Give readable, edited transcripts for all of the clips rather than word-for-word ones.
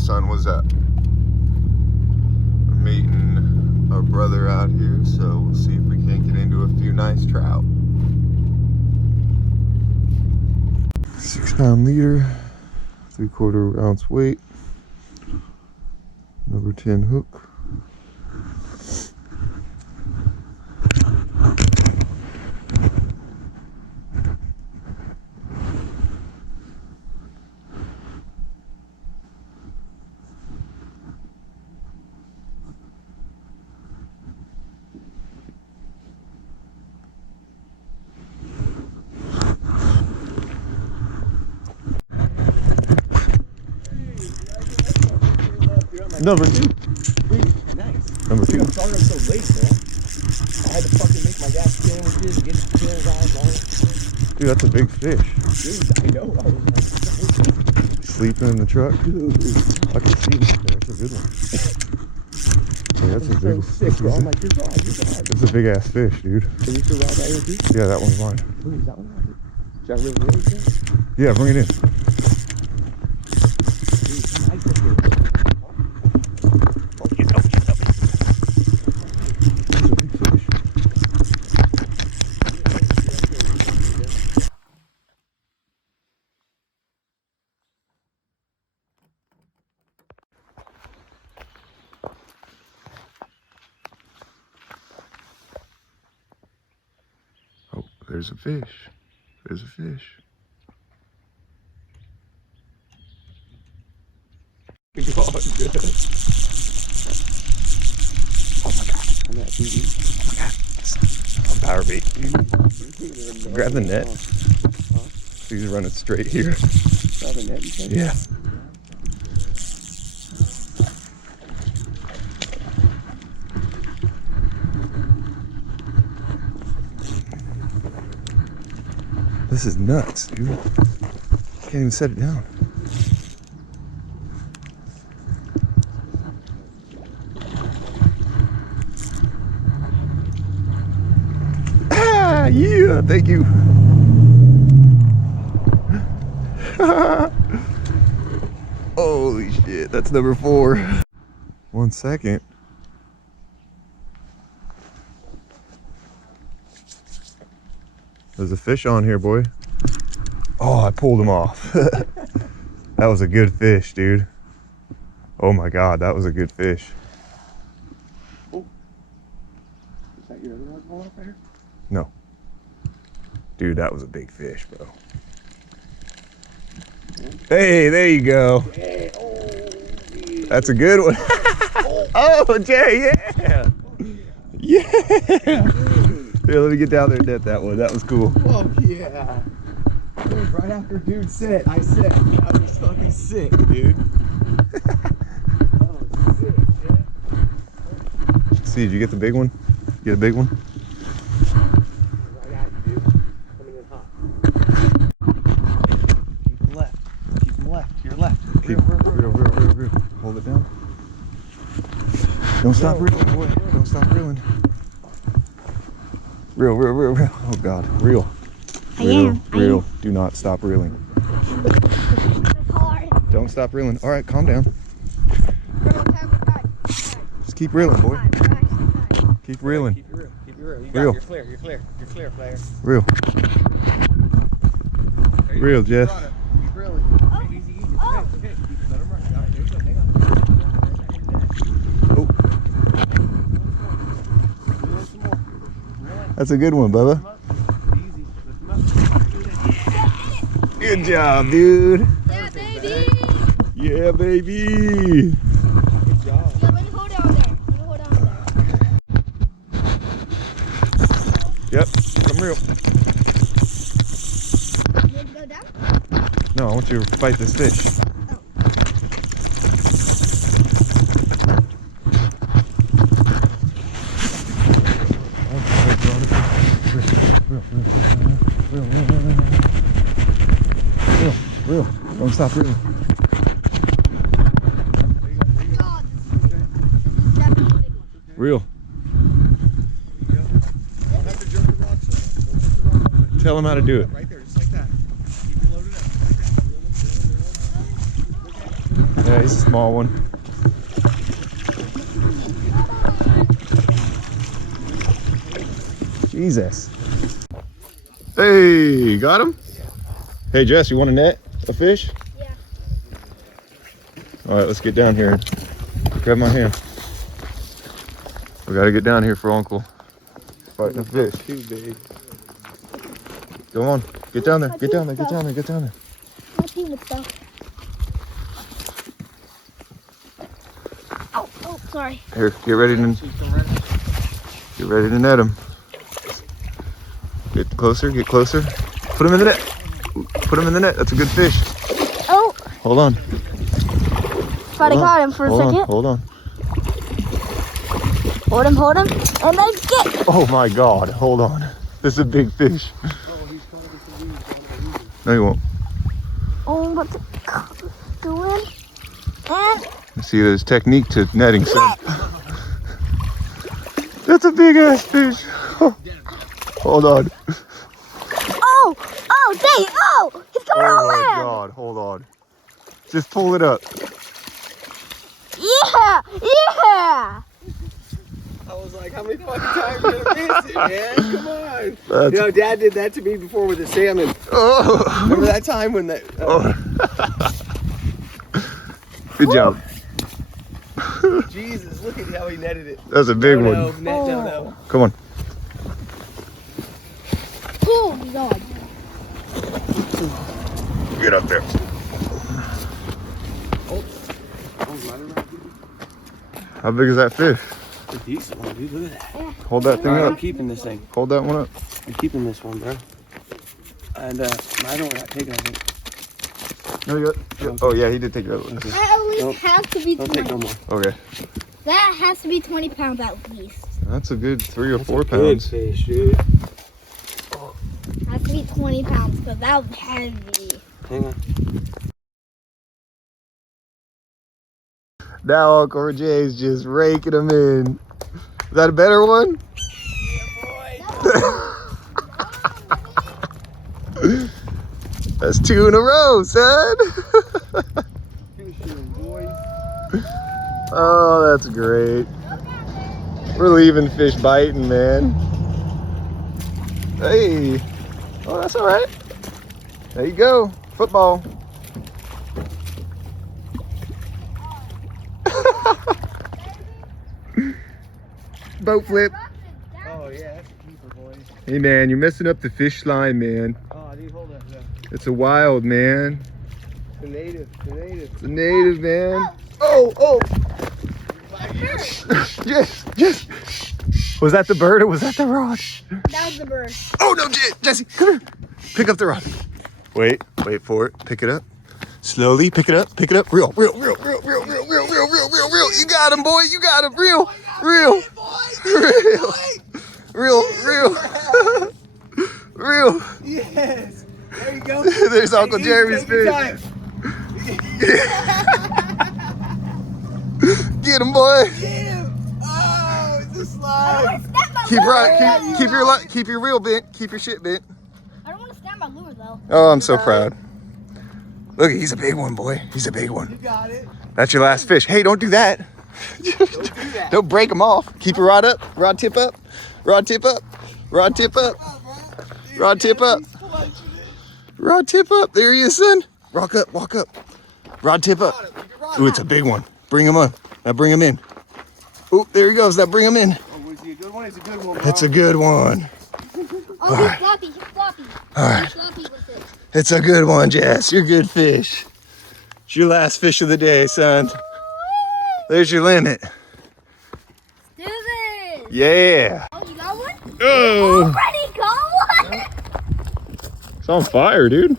sun was up. We're meeting our brother out here, so we'll see if we can't get into a few nice trout. 6 pound leader, 3/4 ounce weight, number 10 hook. Number 2. Nice. Number 2. I'm sorry I'm so late, man. I had to fucking make my gas sandwiches and get the pills out and all that. Dude, that's a big fish. Dude, I know. I was like, Sleeping in the truck. Dude, I can see. That's a good one. Yeah, that's a big one. Sick, bro. I'm like, you're right. It's a big ass fish, dude. Can you throw out that here, too? Yeah, that one's mine. Who is that one? Should I really release it? Yeah, bring it in. Dude, nice up here. Oh, there's a fish. There's a fish. Oh, good. Oh my god. I'm at TV. Oh my god. I'm power bait. Grab the net. Huh? He's running straight here. Grab the net, you think? Yeah. This is nuts, dude. Can't even set it down. Ah, yeah, thank you. Holy shit, that's number 4. 1 second. There's a fish on here, boy. Oh, I pulled him off. That was a good fish, dude. Oh my god, that was a good fish. Oh. Is that your other rod going up there? No. Dude, that was a big fish, bro. Hey, there you go. Yeah. Oh, yeah. That's a good one. Oh, Jay, yeah. Yeah. Here, let me get down there and net that one. That was cool. Oh, yeah. Dude, right after dude said, I said, that was fucking sick, dude. That was sick, yeah. See, did you get the big one? You get a big one? Right at you, dude. Coming in hot. Keep them left. Keep them left. To your left. Real. Hold it down. Don't stop reeling, boy. Don't stop reeling. Real. Oh God, real. Real. Do not stop reeling. Don't stop reeling. All right, calm down. Just keep reeling, boy. Keep reeling. Keep it real. Keep it real. You got Real. it. You're clear. You're clear. You're clear, player. Real. There you Real, go. Jess. Keep on it. Keep reeling. Okay, easy. Okay, okay. Keep, let him run. Got it. There you go. Hang on. Oh, Reel some more. Reel it. that's a good one, Bubba. Easy. Lift him up. Good job, dude. Yeah, baby. Yeah, baby. Good job. Yeah, let me hold down there. Let me hold down there. Yep, come real. You want to go down? No, I want you to fight this fish. Real. Don't stop reeling. God, this is definitely a big one. Real. Don't have to jerk the rod so much. Don't jerk the rod so much. Tell him how to do it. Right there, just like that. Keep it loaded up. Like that. Reel him, reel him, reel him. Yeah, he's a small one. Jesus. Hey, got him? Hey, Jess, you want a net? A fish? Yeah. All right, let's get down here. Grab my hand. We gotta get down here for Uncle. Fighting a fish. Too big. Come on, get down there, get down there, get down there, get down there. My team stuff. Oh, sorry. Here, get ready to net him. Get closer, get closer. Put him in the net. Put him in the net. That's a good fish. Oh. Hold on. Thought I got him for a second. Hold on. Hold him, and then get. Oh my God, hold on. This is a big fish. No, you won't. Oh, I'm about to go in. And. See, there's technique to netting, son. That's a big ass fish. Hold on. Oh, dang, he's coming on Oh my land. God, hold on. Just pull it up. Yeah. I was like, how many fucking times are you gonna miss it, man? Come on. That's- You know, Dad did that to me before with the salmon. Oh. Remember that time when that? Good job. Jesus, look at how he netted it. That's a big one. No, net, no. Come on. Oh, God. Get up there. How big is that fish? A decent one, dude. Look at that. Hold that thing Alright, I'm up. keeping this thing. Hold that one up. I'm keeping this one, bro. And I don't want to take it, I think. No, you got, oh yeah, he did take the other one. That at least Nope. has to be Don't 20. take no more. Okay. That has to be 20 pounds at least. That's a good 3 or 4 Good pounds. fish, dude. Has to be 20 pounds because that was heavy. Hang on. Now Uncle Jay's just raking them in. Is that a better one? That's 2 in a row, son. Oh, that's great. We're leaving fish biting, man. Hey. Oh, that's all right. There you go. Football. Boat flip. Oh, yeah, that's a keeper, boys. Hey, man, you're messing up the fish line, man. Oh, dude, hold that. Yeah. It's a wild, man. The native, the native. It's a native, man. Oh. Yes. Was that the bird or was that the rod? That was the bird. Oh, no, Jesse, come here. Pick up the rod. Wait for it. Pick it up. Slowly, pick it up. Reel. You got him, boy. You got him. Reel. Yes. There you go. There's Uncle Hey, Jeremy's take your fish. time. Get him, boy. Get him. Oh, it's a slide. Keep your reel bent. Keep your shit bent. I don't want to stand my lure though. Oh, I'm so proud. Look, he's a big one, boy. He's a big one. You got it. That's your last fish. Hey, don't do that. Don't do that. Don't break them off. Keep your rod up. Rod tip up. Rod tip up. Rod tip up. Rod tip up. Rod tip up. There he is, son. Walk up. Rod tip up. Ooh, it's a big one. Bring him up. Now bring him in. Ooh, there he goes. Now bring him in. Oh, was he a good one? It's a good one, bro. It's a good one. Oh, he's floppy. All right. He's floppy with it. It's a good one, Jess. You're a good fish. It's your last fish of the day, son. There's your limit. Do this. Yeah. Oh, you got one? Oh, Already got one? it's on fire, dude.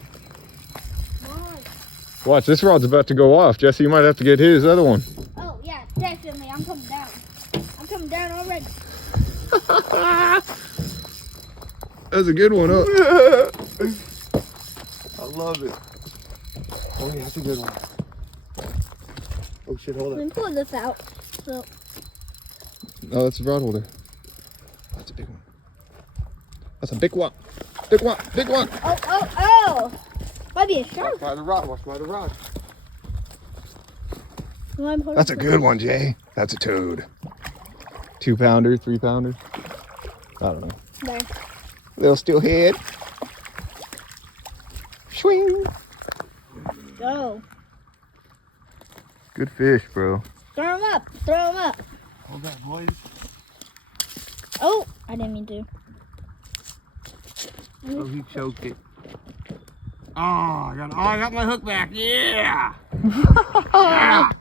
Watch, this rod's about to go off. Jesse, you might have to get his other one. Oh, yeah, definitely. I'm coming down. I'm coming down already. That's a good one. I love it. Oh, yeah, that's a good one. Oh, shit, hold Let it. me pull this out. So, Oh, that's a rod holder. That's a big one. That's a big one. Big one. oh. Might be a shark. Watch by the rod. That's a good one, Jay. That's a toad. 2 pounder, 3 pounder. I don't know. There. Little steelhead. Swing. Go. Good fish, bro. Throw him up. Throw him up. Hold that, boys. Oh, I didn't mean to. Oh, he choked it. Oh, I got my hook back. Yeah. Yeah.